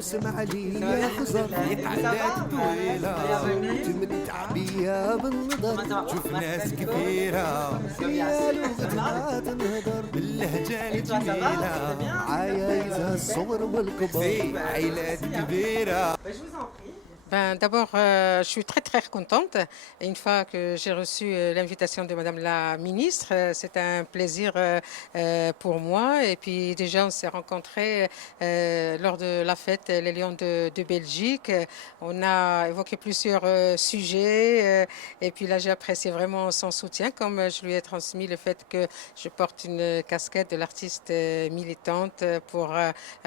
واسمع لي يا خزر في قعدات طويلة تمتع بيا بالنظر تشوف ناس كثيرة فيا لغتها تنهضر باللهجة الجميلة معايا يزها الصغر والكبر في عائلات كبيرة. Ben, d'abord, je suis très très contente. Et une fois que j'ai reçu l'invitation de Madame la ministre, c'est un plaisir pour moi. Et puis déjà, on s'est rencontrés lors de la fête Les Lions de Belgique. On a évoqué plusieurs sujets. Et puis là, j'ai apprécié vraiment son soutien, comme je lui ai transmis le fait que je porte une casquette de l'artiste militante pour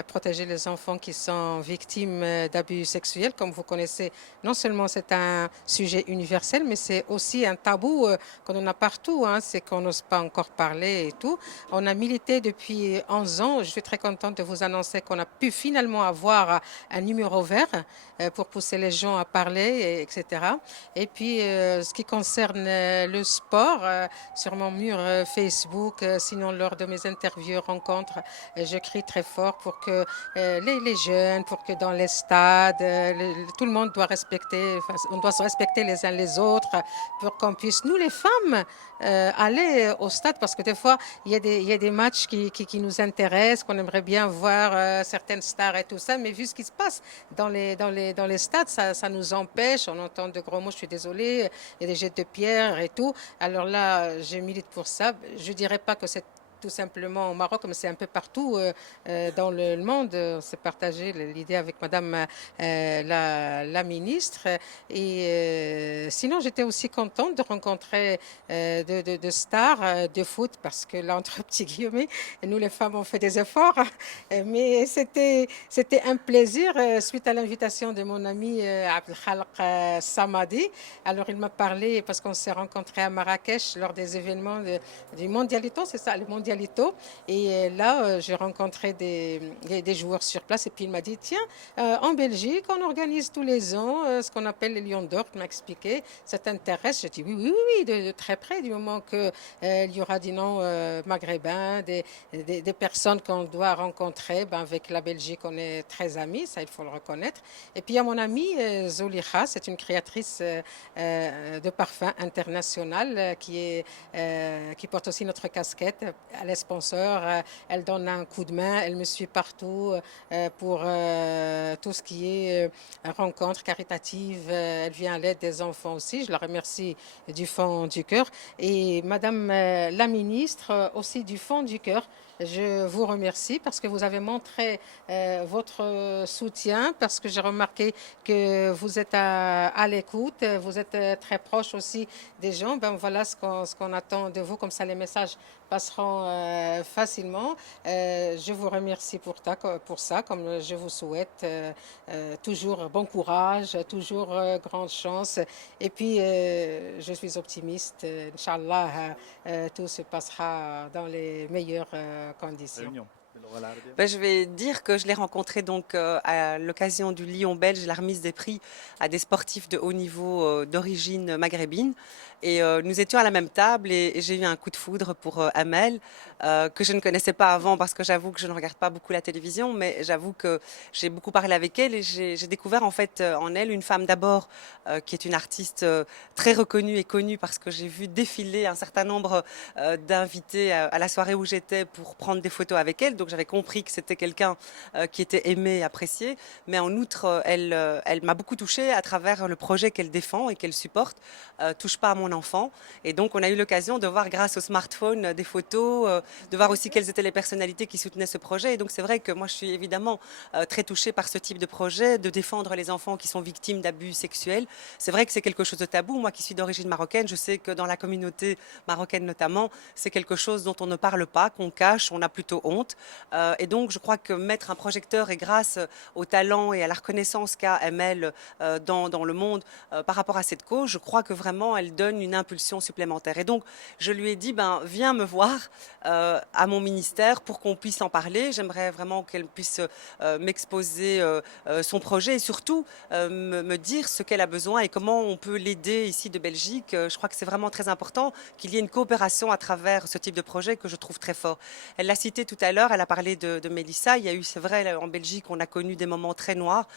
protéger les enfants qui sont victimes d'abus sexuels. Comme vous connaissez, non seulement c'est un sujet universel, mais c'est aussi un tabou qu'on a partout. Hein, c'est qu'on n'ose pas encore parler et tout. On a milité depuis 11 ans. Je suis très contente de vous annoncer qu'on a pu finalement avoir un numéro vert pour pousser les gens à parler, etc. Et puis, ce qui concerne le sport, sur mon mur Facebook, sinon lors de mes interviews, rencontres, je crie très fort pour que les jeunes, pour que dans les stades, tout le monde doit respecter, enfin, on doit se respecter les uns les autres pour qu'on puisse, nous les femmes, aller au stade parce que des fois, il y a des matchs qui nous intéressent, qu'on aimerait bien voir certaines stars et tout ça, mais vu ce qui se passe dans les stades, ça nous empêche, on entend de gros mots, je suis désolée, il y a des jets de pierre et tout. Alors là, je milite pour ça. Je dirais pas que c'est tout simplement au Maroc, mais c'est un peu partout dans le monde. On s'est partagé l'idée avec Madame la ministre. Et sinon, j'étais aussi contente de rencontrer de stars de foot, parce que là, entre petits guillemets, nous les femmes, on fait des efforts. Mais c'était un plaisir suite à l'invitation de mon ami Abdelkhalq Samadi. Alors, il m'a parlé, parce qu'on s'est rencontrés à Marrakech lors des événements du Mondialito, c'est ça, le Mondialito. Et là, j'ai rencontré des joueurs sur place. Et puis, il m'a dit, tiens, en Belgique, on organise tous les ans ce qu'on appelle les Lions d'Or. Il m'a expliqué, ça t'intéresse? J'ai dit, oui, oui, oui, oui, de très près, du moment qu'il y aura des noms maghrébins, des personnes qu'on doit rencontrer. Ben, avec la Belgique, on est très amis, ça, il faut le reconnaître. Et puis, il y a mon amie Zoliha, c'est une créatrice de parfums internationale qui porte aussi notre casquette. Elle est sponsor, elle donne un coup de main, elle me suit partout pour tout ce qui est rencontre caritative. Elle vient à l'aide des enfants aussi. Je la remercie du fond du cœur. Et Madame la ministre, aussi du fond du cœur, je vous remercie parce que vous avez montré votre soutien, parce que j'ai remarqué que vous êtes à l'écoute, vous êtes très proche aussi des gens. Ben voilà ce qu'on attend de vous, comme ça les messages passeront facilement. Je vous remercie pour ça, comme je vous souhaite toujours bon courage, toujours grande chance. Et puis, je suis optimiste. Inch'Allah, tout se passera dans les meilleures conditions. Ben, je vais dire que je l'ai rencontré donc à l'occasion du Lion belge, la remise des prix à des sportifs de haut niveau d'origine maghrébine. Et nous étions à la même table et j'ai eu un coup de foudre pour Amel, que je ne connaissais pas avant parce que j'avoue que je ne regarde pas beaucoup la télévision, mais j'avoue que j'ai beaucoup parlé avec elle et j'ai découvert en fait en elle une femme d'abord qui est une artiste très reconnue et connue parce que j'ai vu défiler un certain nombre d'invités à la soirée où j'étais pour prendre des photos avec elle. Donc j'avais compris que c'était quelqu'un qui était aimé et apprécié. Mais en outre, elle m'a beaucoup touchée à travers le projet qu'elle défend et qu'elle supporte, Touche pas à mon enfant. Et donc on a eu l'occasion de voir grâce au smartphone des photos, de voir aussi quelles étaient les personnalités qui soutenaient ce projet. Et donc c'est vrai que moi je suis évidemment très touchée par ce type de projet, de défendre les enfants qui sont victimes d'abus sexuels. C'est vrai que c'est quelque chose de tabou. Moi qui suis d'origine marocaine, je sais que dans la communauté marocaine notamment, c'est quelque chose dont on ne parle pas, qu'on cache, on a plutôt honte. Et donc, je crois que mettre un projecteur, et grâce au talent et à la reconnaissance qu'a ML dans le monde par rapport à cette cause, je crois que vraiment, elle donne une impulsion supplémentaire. Et donc, je lui ai dit, ben, viens me voir à mon ministère pour qu'on puisse en parler. J'aimerais vraiment qu'elle puisse m'exposer son projet et surtout me dire ce qu'elle a besoin et comment on peut l'aider ici de Belgique. Je crois que c'est vraiment très important qu'il y ait une coopération à travers ce type de projet que je trouve très fort. Elle l'a cité tout à l'heure, elle a parlé parlé de Mélissa, il y a eu, c'est vrai, en Belgique, on a connu des moments très noirs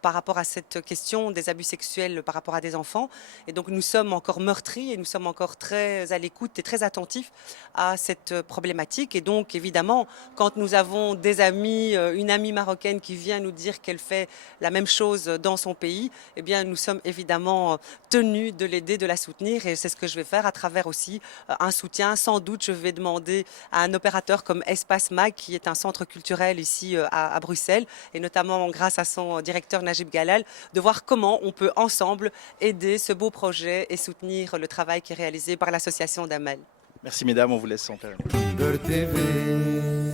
par rapport à cette question des abus sexuels par rapport à des enfants. Et donc nous sommes encore meurtris et nous sommes encore très à l'écoute et très attentifs à cette problématique. Et donc évidemment, quand nous avons des amis, une amie marocaine qui vient nous dire qu'elle fait la même chose dans son pays, eh bien nous sommes évidemment tenus de l'aider, de la soutenir. Et c'est ce que je vais faire à travers aussi un soutien. Sans doute, je vais demander à un opérateur comme Espace Mag, qui est un centre culturel ici à Bruxelles, et notamment grâce à son directeur Najib Galal, de voir comment on peut ensemble aider ce beau projet et soutenir le travail qui est réalisé par l'association d'Amel. Merci mesdames, on vous laisse en paix. درت بيه